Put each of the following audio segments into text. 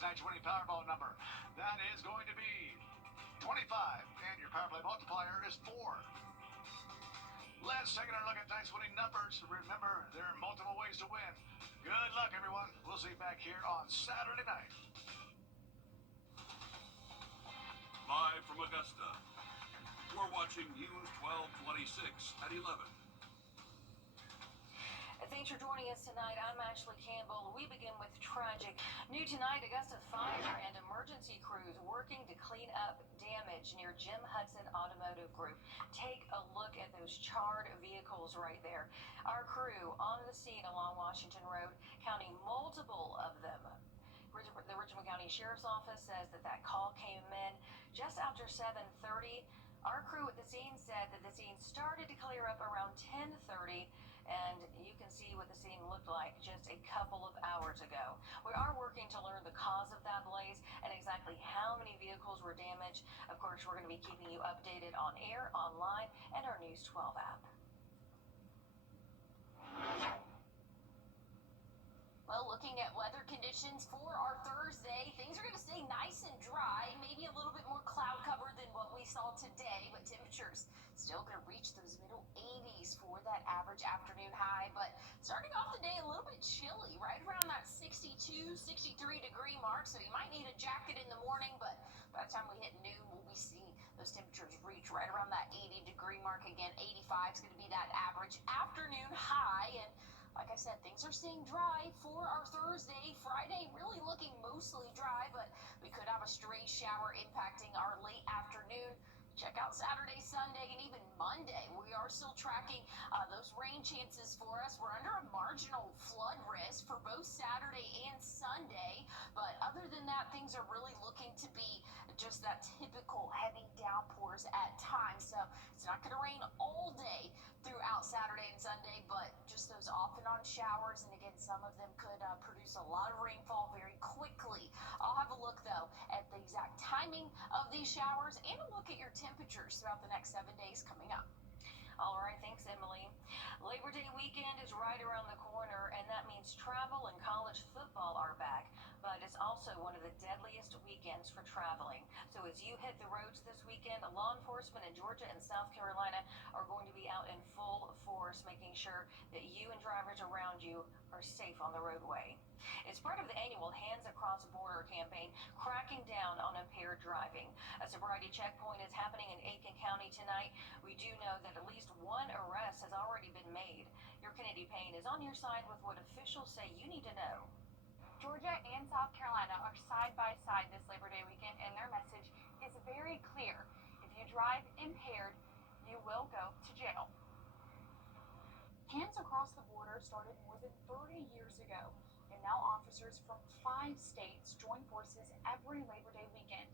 tonight's winning Powerball number. That is going to be 25, and your power play multiplier is 4. Let's take another look at tonight's winning numbers. Remember, there are multiple ways to win. Good luck, everyone. We'll see you back here on Saturday night. Live from Augusta, we're watching News 1226 at 11. Thanks for joining us tonight. I'm Ashley Campbell. We begin with tragic. New tonight, Augusta fire and emergency crews working to clean up damage near Jim Hudson Automotive Group. Take a look at those charred vehicles right there. Our crew on the scene along Washington Road, counting multiple of them. The Richmond County Sheriff's Office says that call came in just after 7:30. Our crew at the scene said that the scene started to clear up around 10:30. And you can see what the scene looked like just a couple of hours ago. We are working to learn the cause of that blaze and exactly how many vehicles were damaged. Of course, we're going to be keeping you updated on air, online, and our News 12 app. Well, looking at weather conditions for our Thursday, things are going to stay nice and dry, maybe a little bit more cloud cover than what we saw today, but temperatures still going to reach those middle 80s for that average afternoon high. But starting off the day a little bit chilly, right around that 62, 63 degree mark. So you might need a jacket in the morning, but by the time we hit noon, we'll be seeing those temperatures reach right around that 80 degree mark again. 85 is going to be that average afternoon high. And like I said, things are staying dry for our Thursday. Friday really looking mostly dry, but we could have a stray shower impacting our late afternoon. Check out Saturday, Sunday, and even Monday. We are still tracking those rain chances for us. We're under a marginal flood risk for both Saturday and Sunday. But other than that, things are really looking to be just that typical heavy downpours at times. So it's not going to rain all day throughout Saturday and Sunday, but just those off and on showers. And again, some of them could produce a lot of rainfall very quickly. I'll have a look, though, at the exact timing of these showers and a look at your temperatures throughout the next 7 days coming up. All right, thanks, Emily. Labor Day weekend is right around the corner, and that means travel and college football are back. But it's also one of the deadliest weekends for traveling. So as you hit the roads this weekend, law enforcement in Georgia and South Carolina are going to be out in full force, making sure that you and drivers around you are safe on the roadway. It's part of the annual Hands Across Border campaign, cracking down on impaired driving. A sobriety checkpoint is happening in Aiken County tonight. We do know that at least one arrest has already been made. Your Kennedy Payne is on your side with what officials say you need to know. Georgia and South Carolina are side by side this Labor Day weekend, and their message is very clear. If you drive impaired, you will go to jail. Hands Across the Border started more than 30 years ago, and now officers from 5 states join forces every Labor Day weekend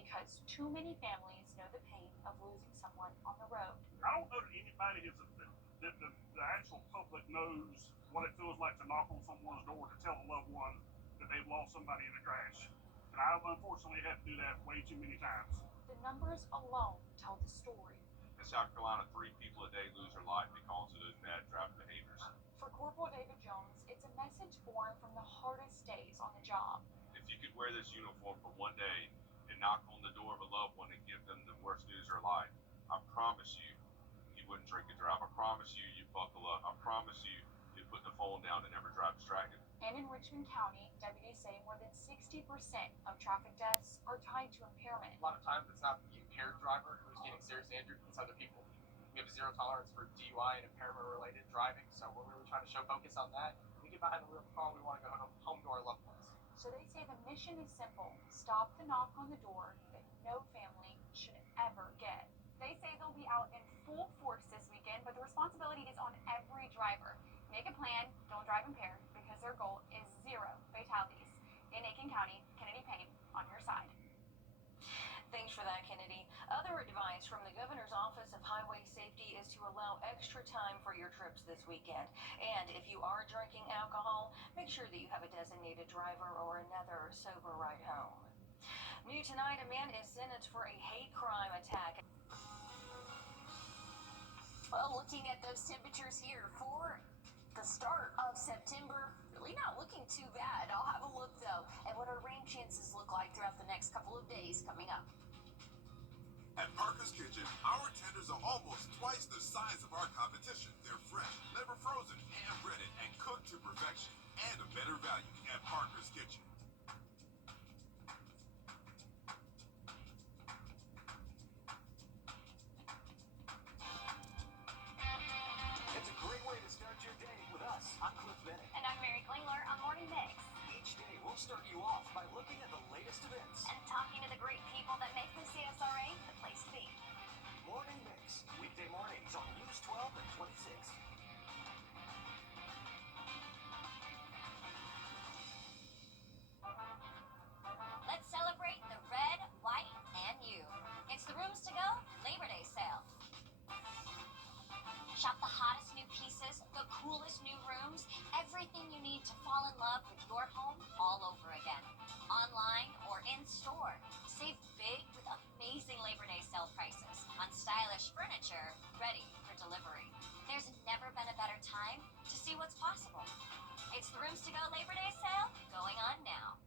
because too many families know the pain of losing someone on the road. I don't know that anybody that the actual public knows what it feels like to knock on someone's door to tell a loved one that they've lost somebody in a crash. And I've unfortunately had to do that way too many times. The numbers alone tell the story. In South Carolina, 3 people a day lose their life because of those bad driving behaviors. For Corporal David Jones, it's a message born from the hardest days on the job. If you could wear this uniform for one day and knock on the door of a loved one and give them the worst news of their life, I promise you, you wouldn't drink and drive. I promise you, you'd buckle up. I promise you, you'd put the phone down and never drive distracted. And in Richmond County, deputies say more than 60% of traffic deaths are tied to impairment. A lot of times it's not the impaired driver who's getting seriously injured, it's other people. We have zero tolerance for DUI and impairment-related driving, so we're really trying to show focus on that. When we get behind the wheel of the car, we want to go home to our loved ones. So they say the mission is simple: stop the knock on the door that no family should ever get. They say they'll be out in full force this weekend, but the responsibility is on every driver. Make a plan, don't drive impaired, because their goal is 0 fatalities. In Aiken County, Kennedy Payne on your side. Thanks for that, Kennedy. Other advice from the Governor's Office of Highway Safety is to allow extra time for your trips this weekend. And if you are drinking alcohol, make sure that you have a designated driver or another sober ride home. New tonight, a man is sentenced for a hate crime attack. Well, looking at those temperatures here for the start of September, really not looking too bad. I'll have a look, though, at what our rain chances look like throughout the next couple of days coming up. At Parker's Kitchen, our tenders are almost twice the size of our competition. They're fresh, never frozen, hand-breaded, and cooked to perfection. And a better value at Parker's Kitchen. It's a great way to start your day with us. I'm Cliff Bennett. And I'm Mary Klingler on Morning Mix. Each day, we'll start you off by looking at the latest events. And talking to the great people that make the CSRA the place to be. Morning Mix, weekday mornings on News 12 and 26. Let's celebrate the red, white, and you. It's the Rooms to Go Labor Day sale. Shop the hottest new pieces, the coolest new rooms, everything you need to fall in love with your home all over again. Online or in store. Save big with amazing Labor Day sale prices on stylish furniture ready for delivery. There's never been a better time to see what's possible. It's the Rooms to Go Labor Day sale going on now.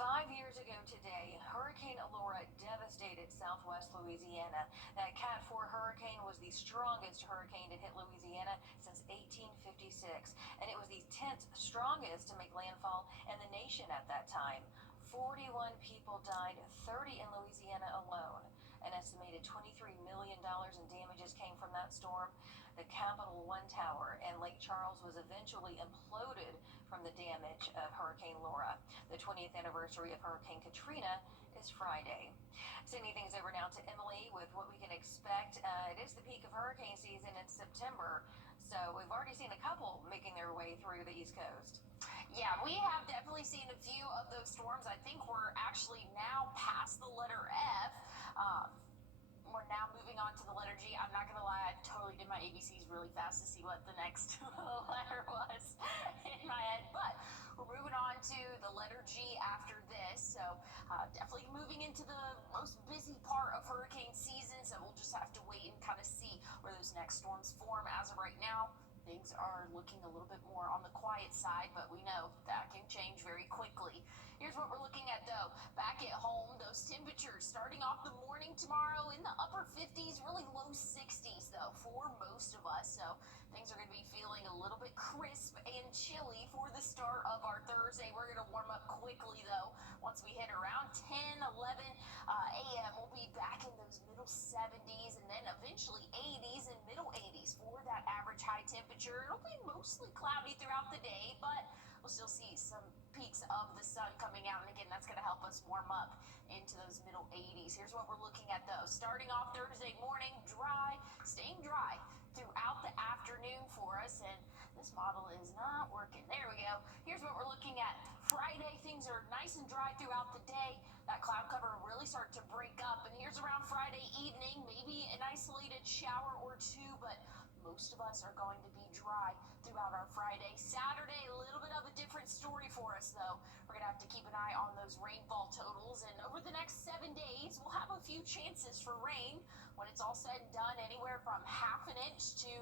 5 years ago today, Hurricane Laura devastated southwest Louisiana. That Cat 4 hurricane was the strongest hurricane to hit Louisiana since 1856, and it was the 10th strongest to make landfall in the nation at that time. 41 people died, 30 in Louisiana alone. An estimated $23 million in damages came from that storm. The Capital One Tower in Lake Charles was eventually imploded from the damage of Hurricane Laura. The 20th anniversary of Hurricane Katrina is Friday. Sending things over now to Emily with what we can expect. It is the peak of hurricane season in September, so we've already seen a couple making their way through the East Coast. Yeah, we have definitely seen a few of those storms. I think we're actually now past the letter F. We're now moving on to the letter G. I'm not going to lie, I totally did my ABCs really fast to see what the next letter was in my head. But we're moving on to the letter G after this. So definitely moving into the most busy part of hurricane season. So we'll just have to wait and kind of see where those next storms form. As of right now, things are looking a little bit more on the quiet side, but we know that can change very quickly. Here's what we're looking at though. Back at home, those temperatures starting off the morning tomorrow in the upper 50s, really low 60s though for most of us. So things are going to be feeling a little bit crisp and chilly for the start of our Thursday. We're going to warm up quickly though. Once we hit around 10, 11 a.m., we'll be back in those middle 70s and then eventually 80s and middle 80s for that average high temperature. It'll be mostly cloudy throughout the day, but we'll still see some peaks of the sun coming out, and again, that's going to help us warm up into those middle 80s. Here's what we're looking at though. Starting off Thursday morning, dry, staying dry throughout the afternoon for us, and this model is not working. There we go. Here's what we're looking at. Friday, things are nice and dry throughout the day. That cloud cover will really start to break up, and here's around Friday evening, maybe an isolated shower or two, but most of us are going to be dry throughout our Friday. Saturday, a little bit of a different story for us though. We're going to have to keep an eye on those rainfall totals, and over the next 7 days, we'll have a few chances for rain. When it's all said and done, anywhere from half an inch to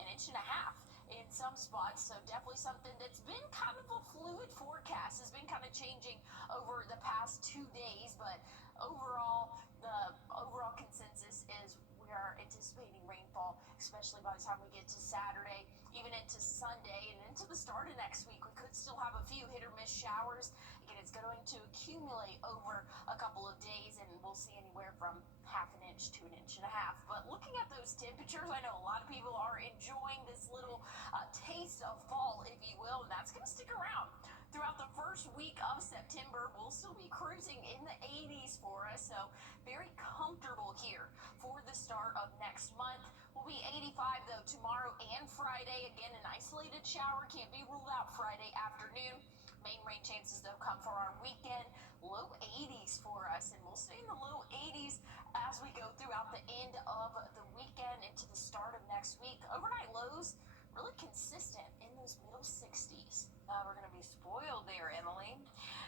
an inch and a half in some spots. So definitely something that's been kind of a fluid forecast, has been kind of changing over the past 2 days, but overall, the overall consensus is we are anticipating rainfall, especially by the time we get to Saturday, even into Sunday, and into the start of next week. We could still have a few hit or miss showers. Again, it's going to accumulate over a couple of days, and we'll see anywhere from half an inch to an inch and a half. But looking at those temperatures, I know a lot of people are enjoying this little taste of fall, if you will, and that's going to stick around. Throughout the first week of September, we'll still be cruising in the 80s for us, so very comfortable here for the start of next month. We'll be 85 though tomorrow and Friday. Again, an isolated shower can't be ruled out Friday afternoon. Main rain chances though come for our weekend. Low 80s for us, and we'll stay in the low 80s as we go throughout the end of the weekend into the start of next week. Overnight lows really consistent in those middle 60s. We're going to be spoiled there, Emily.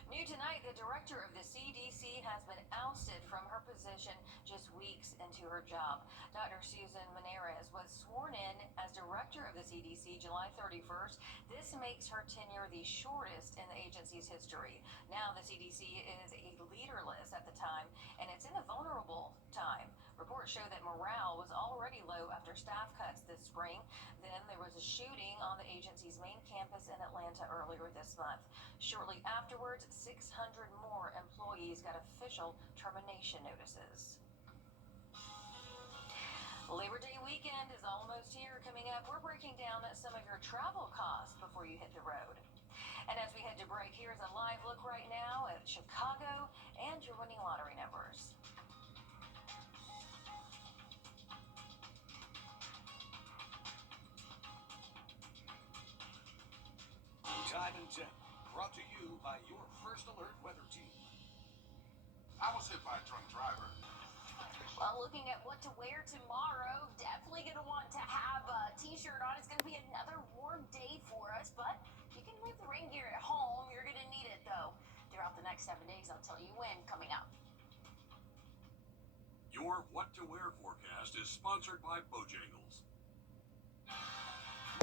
New tonight, the director of the CDC has been ousted from her position just weeks into her job. Dr. Susan Menarez was sworn in as director of the CDC July 31st. This makes her tenure the shortest in the agency's history. Now the CDC is a leaderless at the time, and it's in a vulnerable time. Reports show that morale was already low after staff cuts this spring. Then there was a shooting on the agency's main campus in Atlanta earlier this month. Shortly afterwards, 600 more employees got official termination notices. Labor Day weekend is almost here. Coming up, we're breaking down some of your travel costs before you hit the road. And as we head to break, here's a live look right now at Chicago and your winning lottery numbers. Time and Tech, brought to you by your First Alert weather team. I was hit by a drunk driver. Well, looking at what to wear tomorrow, definitely going to want to have a t-shirt on. It's going to be another warm day for us, but you can leave the rain gear at home. You're going to need it, though. Throughout the next 7 days, I'll tell you when coming up. Your What to Wear forecast is sponsored by Bojangles.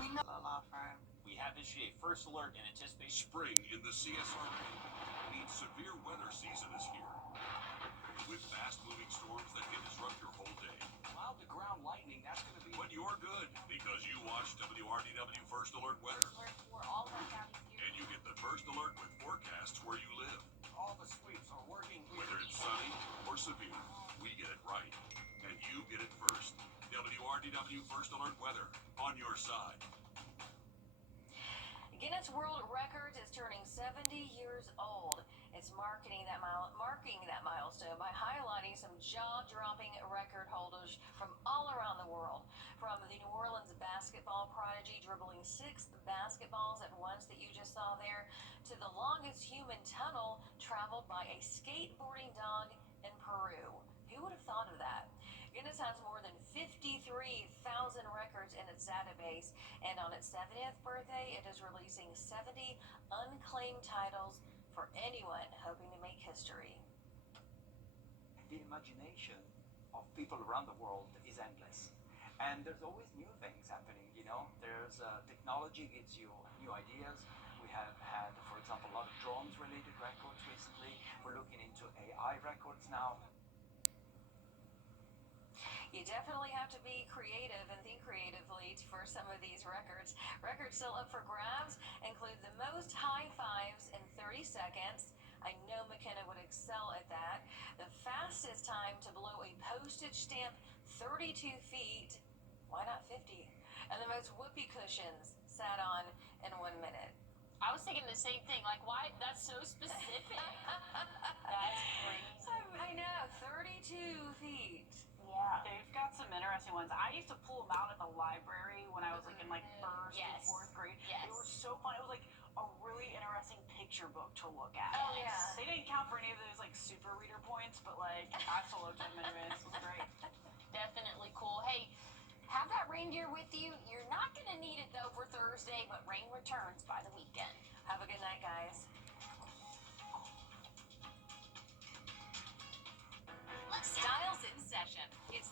We know a law firm. We have issued a first alert in anticipation. Spring in the CSRA means severe weather season is here. With fast-moving storms that can disrupt your whole day. Mild to ground lightning, that's going to be... But you're good because you watch WRDW First Alert Weather. For all of our counties here. And you get the first alert with forecasts where you live. All the sweeps are working. Whether it's sunny or severe, we get it right. And you get it first. WRDW First Alert Weather on your side. Guinness World Records is turning 70 years old. It's marking that milestone by highlighting some jaw-dropping record holders from all around the world. From the New Orleans basketball prodigy dribbling 6 basketballs at once that you just saw there, to the longest human tunnel traveled by a skateboarding dog in Peru. Who would have thought of that? Guinness has more than 53,000 records in its database, and on its 70th birthday, it is releasing 70 unclaimed titles for anyone hoping to make history. The imagination of people around the world is endless, and there's always new things happening. There's technology gives you new ideas. We have had, for example, a lot of drones-related records recently. We're looking into AI records now. You definitely have to be creative and think creatively for some of these records. Records still up for grabs include the most high fives in 30 seconds. I know McKenna would excel at that. The fastest time to blow a postage stamp 32 feet. Why not 50? And the most whoopee cushions sat on in 1 minute. I was thinking the same thing. Like, why? That's so specific. That's crazy. I know, 32 feet. Yeah, they've got some interesting ones. I used to pull them out at the library when I was like in first Yes. and fourth grade. Yes. They were so fun. It was like a really interesting picture book to look at. Oh, yeah. They didn't count for any of those like super reader points, but like I still loved them anyways. It was great. Definitely cool. Hey, have that reindeer with you. You're not going to need it, though, for Thursday, but rain returns by the weekend. Have a good night, guys. Styles in session. It's